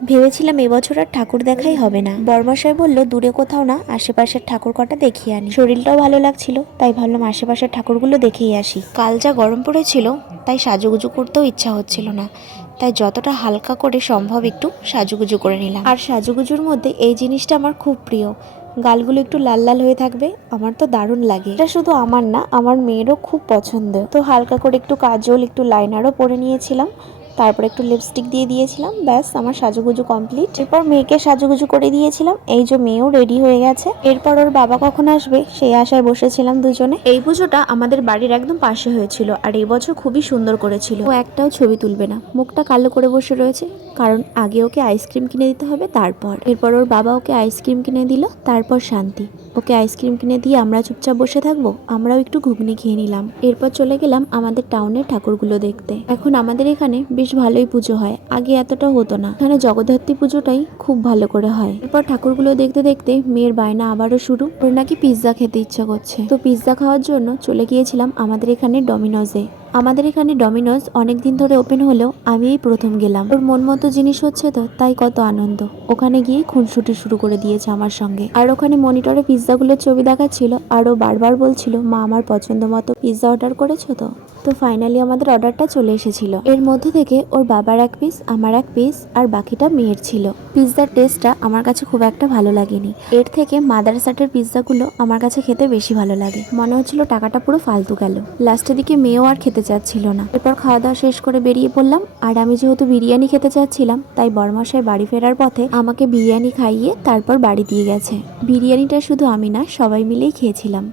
ভেবেছিলাম এবছর আর ঠাকুর দেখাই হবে না। বর্মশাই বলল দূরে কোথাও না, আশেপাশের ঠাকুর কটা দেখিয়ে আনি। শরীরটাও ভালো লাগছিল, তাই ভাবলাম আশেপাশের ঠাকুরগুলো দেখেই আসি। কাল যা গরম পড়েছিল তাই সাজুগুজু করতেও ইচ্ছা হচ্ছিল না, তাই যতটা হালকা করে সম্ভব একটু সাজুগুজু করে নিলাম। আর সাজুগুজুর মধ্যে এই জিনিসটা আমার খুব প্রিয়, গালগুলো একটু লাল লাল হয়ে থাকবে, আমার তো দারুণ লাগে। এটা শুধু আমার না, আমার মেয়েরও খুব পছন্দ। তো হালকা করে একটু কাজল, একটু লাইনারও পরে নিয়েছিলাম, তারপর একটু লিপস্টিক দিয়ে দিয়েছিলাম, ব্যাস আমার সাজুগুজু কমপ্লিট। এরপর মেয়েকে সাজুগুজু করে দিয়েছিলাম, এই যে মেয়েও রেডি হয়ে গেছে। এরপর ওর বাবা কখন আসবে সেই আশায় বসেছিলাম দুজনে। এই পুজোটা আমাদের বাড়ির একদম পাশে হয়েছিল, আর এই বছর খুবই সুন্দর করেছিল। ও একটাও ছবি তুলবে না, মুখটা কালো করে বসে রয়েছে, কারণ আগে ওকে আইসক্রিম কিনে দিতে হবে। এরপর ওর বাবা ওকে আইসক্রিম কিনে দিল, তারপর শান্তি। ওকে আইসক্রিম কিনে দিয়ে আমরা চুপচাপ বসে থাকবো, আমরাও একটু ঘুগনি খেয়ে নিলাম। এরপর চলে গেলাম আমাদের টাউনের ঠাকুরগুলো দেখতে। এখন আমাদের এখানে বেশ ভালোই পুজো হয়, আগে এতটা হতো না। এখানে জগদ্ধাত্রী পুজোটাই খুব ভালো করে হয়। এরপর ঠাকুরগুলো দেখতে দেখতে মেয়ের বায়না আবারও শুরু। ওর নাকি পিৎজা খেতে ইচ্ছা করছে, তো পিৎজা খাওয়ার জন্য চলে গিয়েছিলাম আমাদের এখানে ডমিনোজে। আমাদের এখানে ডমিনোজ অনেক দিন ধরে ওপেন হলেও আমি এই প্রথম গেলাম। ওর মন মতো জিনিস হচ্ছে তো, তাই কত আনন্দ। ওখানে গিয়ে খুনসুটি শুরু করে দিয়েছে আমার সঙ্গে। আর ওখানে মনিটরে পিৎজাগুলোর ছবি দেখাচ্ছিল, আর ও বারবার বলছিল মা আমার পছন্দ মতো পিৎজা অর্ডার করেছো তো। তো ফাইনালি আমাদের অর্ডারটা চলে এসেছিল। এর মধ্যে থেকে ওর বাবার এক পিস, আমার এক পিস, আর বাকিটা মেয়ের ছিল। পিৎজার টেস্টটা আমার কাছে খুব একটা ভালো লাগেনি। এর থেকে মাদারসাটের পিৎজাগুলো আমার কাছে খেতে বেশি ভালো লাগে। মনে হচ্ছিল টাকাটা পুরো ফালতু গেল। লাস্টের দিকে মেয়েও আর খেতে চাচ্ছিল না। এরপর খাওয়া দাওয়া শেষ করে বেরিয়ে পড়লাম। আর আমি যেহেতু বিরিয়ানি খেতে চাচ্ছিলাম, তাই বরমশাই বাড়ি ফেরার পথে আমাকে বিরিয়ানি খাইয়ে তারপর বাড়ি দিয়ে গেছে। বিরিয়ানিটা শুধু আমি না, সবাই মিলেই খেয়েছিলাম।